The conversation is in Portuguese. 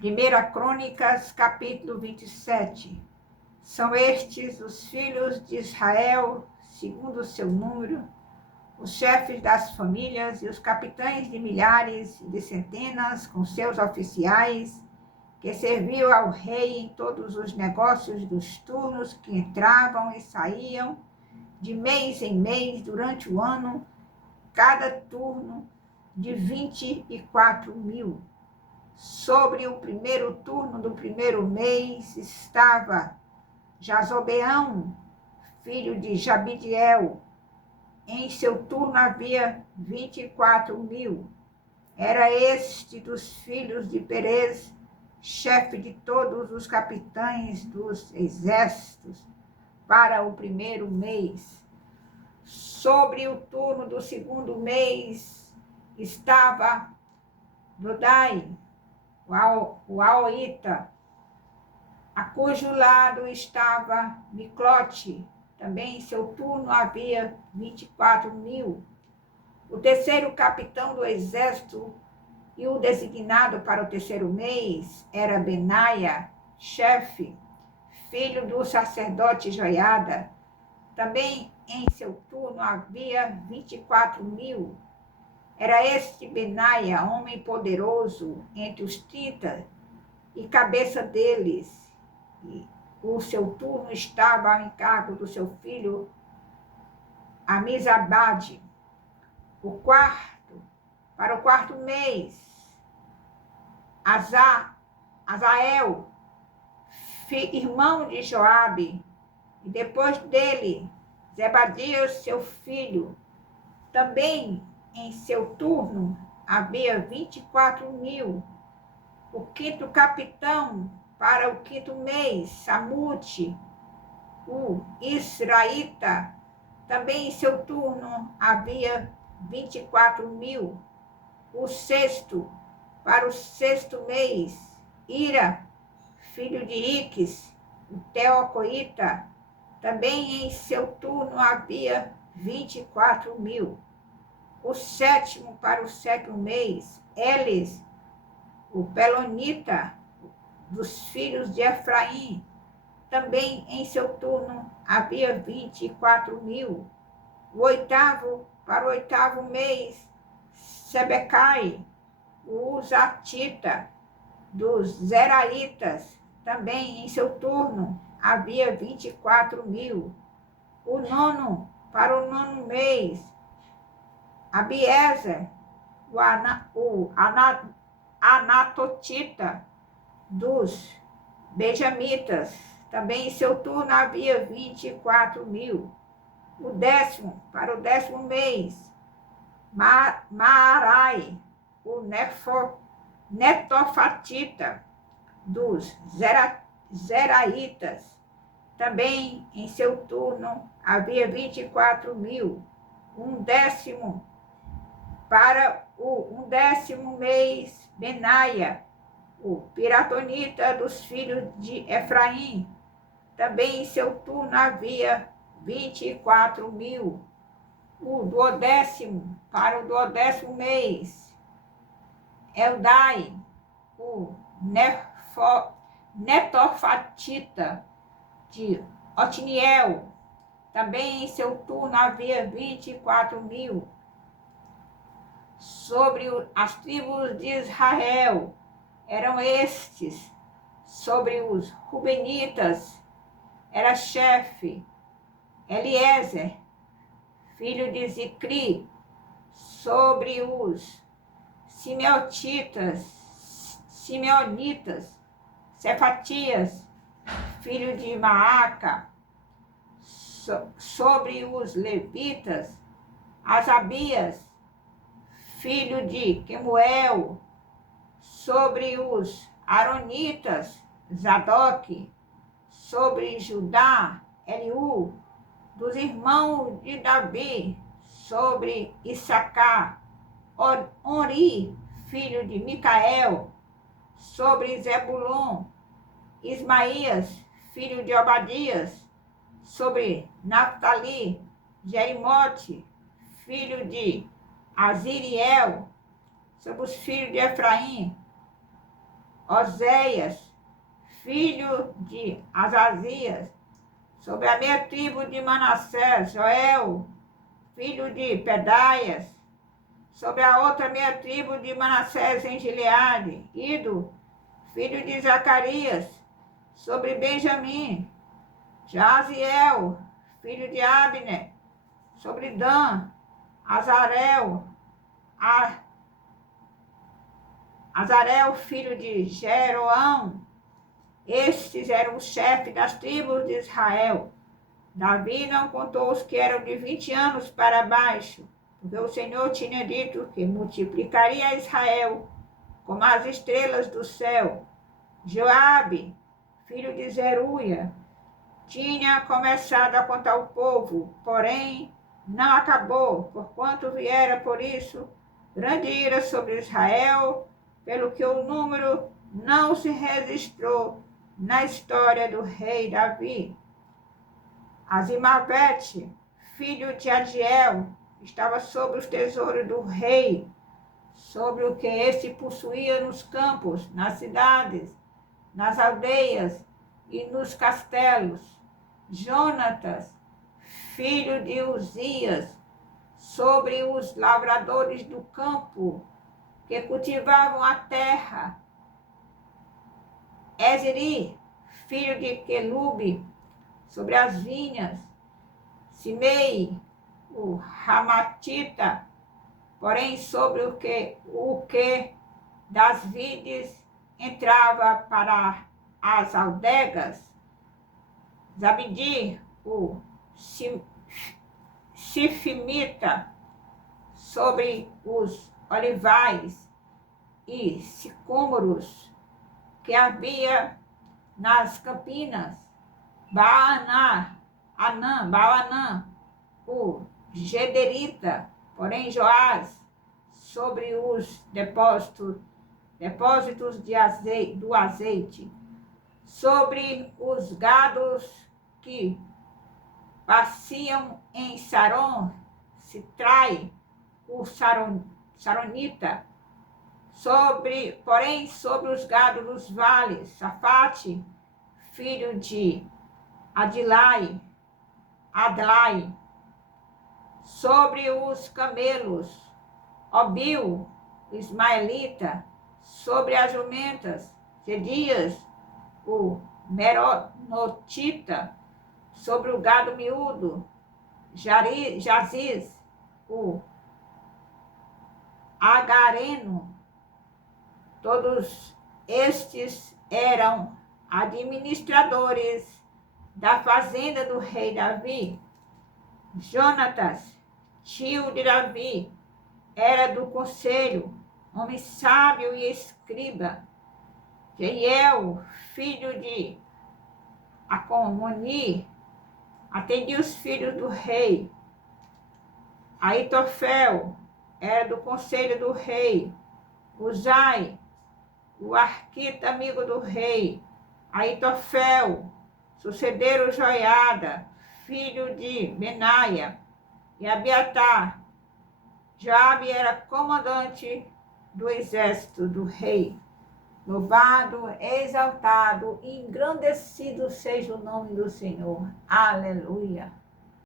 Primeira Crônicas, capítulo 27. São estes os filhos de Israel, segundo o seu número, os chefes das famílias e os capitães de milhares e de centenas, com seus oficiais, que serviam ao rei em todos os negócios dos turnos que entravam e saíam, de mês em mês, durante o ano, cada turno de 24.000. Sobre o primeiro turno do primeiro mês estava Jazobeão, filho de Jabidiel. Em seu turno havia 24.000. Era este dos filhos de Perez, chefe de todos os capitães dos exércitos, para o primeiro mês. Sobre o turno do segundo mês estava Dodai, o Aoita, a cujo lado estava Miclote. Também em seu turno havia 24.000. O terceiro capitão do exército e o designado para o terceiro mês era Benaia, chefe, filho do sacerdote Joiada. Também em seu turno havia 24.000. Era este Benaia, homem poderoso entre os 30 e cabeça deles. E o seu turno estava ao encargo do seu filho Amizabade. Para o quarto mês, Azael, irmão de Joabe, e depois dele, Zebadias, seu filho. Também em seu turno havia 24.000. O quinto capitão para o quinto mês, Samute, o israelita. Também em seu turno havia 24.000. O sexto para o sexto mês, Ira, filho de Iques, o teocoita. Também em seu turno havia 24.000. O sétimo para o sétimo mês, Elis, o pelonita, dos filhos de Efraim. Também em seu turno havia 24.000. O oitavo para o oitavo mês, Sebecai, o Uzatita, dos Zeraitas. Também em seu turno havia 24.000. O nono para o nono mês, Abiezer, o Anatotita, dos benjamitas. Também em seu turno havia 24.000. O décimo para o décimo mês, Maarai, o netofatita, dos zeraitas. Também em seu turno havia 24.000. Um décimo mês, Benaia, o piratonita dos filhos de Efraim. Também em seu turno havia 24.000. O duodécimo para o duodécimo mês, Eldai, o netofatita de Otniel. Também em seu turno havia 24.000. Sobre as tribos de Israel eram estes. Sobre os Rubenitas era chefe Eliezer, filho de Zicri. Sobre os Simeonitas, Cefatias, filho de Maaca. Sobre os levitas, Asabias, filho de Quemuel. Sobre os aronitas, Zadok. Sobre Judá, Eliú, dos irmãos de Davi. Sobre Issacar, Ori, filho de Micael. Sobre Zebulon, Ismaías, filho de Obadias. Sobre Naftali, Jerimote, filho de Aziriel. Sobre os filhos de Efraim, Oséias, filho de Azazias. Sobre a meia tribo de Manassés, Joel, filho de Pedaias. Sobre a outra meia tribo de Manassés em Gileade, Ido, filho de Zacarias. Sobre Benjamim, Jaziel, filho de Abner. Sobre Dan, Azarel, filho de Jeroão. Estes eram os chefes das tribos de Israel. Davi não contou os que eram de 20 anos para baixo, porque o Senhor tinha dito que multiplicaria Israel como as estrelas do céu. Joabe, filho de Zeruia, tinha começado a contar o povo, porém não acabou, porquanto viera por isso grande ira sobre Israel, pelo que o número não se registrou na história do rei Davi. Azimavete, filho de Adiel, estava sobre os tesouros do rei, sobre o que este possuía nos campos, nas cidades, nas aldeias e nos castelos. Jonatas, filho de Uzias, sobre os lavradores do campo, que cultivavam a terra. Ezeri, filho de Quelube, sobre as vinhas. Simei, o Ramatita, porém sobre o que das vides entrava para as aldegas. Zabdi, o Sifimita, sobre os olivais e sicômoros que havia nas campinas. Baanã, o Gederita, porém Joás, sobre os depósitos do azeite, sobre os gados que pasciam em Saron, Sitrai, o Saronita, porém sobre os gados dos vales, Safate, filho de Adlai, sobre os camelos, Obil, ismaelita, sobre as jumentas, Gedias, o Meronotita, sobre o gado miúdo, Jaziz, o Agareno. Todos estes eram administradores da fazenda do rei Davi. Jonatas, tio de Davi, era do conselho, homem sábio e escriba. Jeiel, filho de Acomoni, atendia os filhos do rei. Aitofel era do conselho do rei. Uzai, o arquita amigo do rei. Aitofel, sucederam Joiada, filho de Benaia, e Abiatar. Joabe era comandante do exército do rei. Louvado, exaltado e engrandecido seja o nome do Senhor. Aleluia.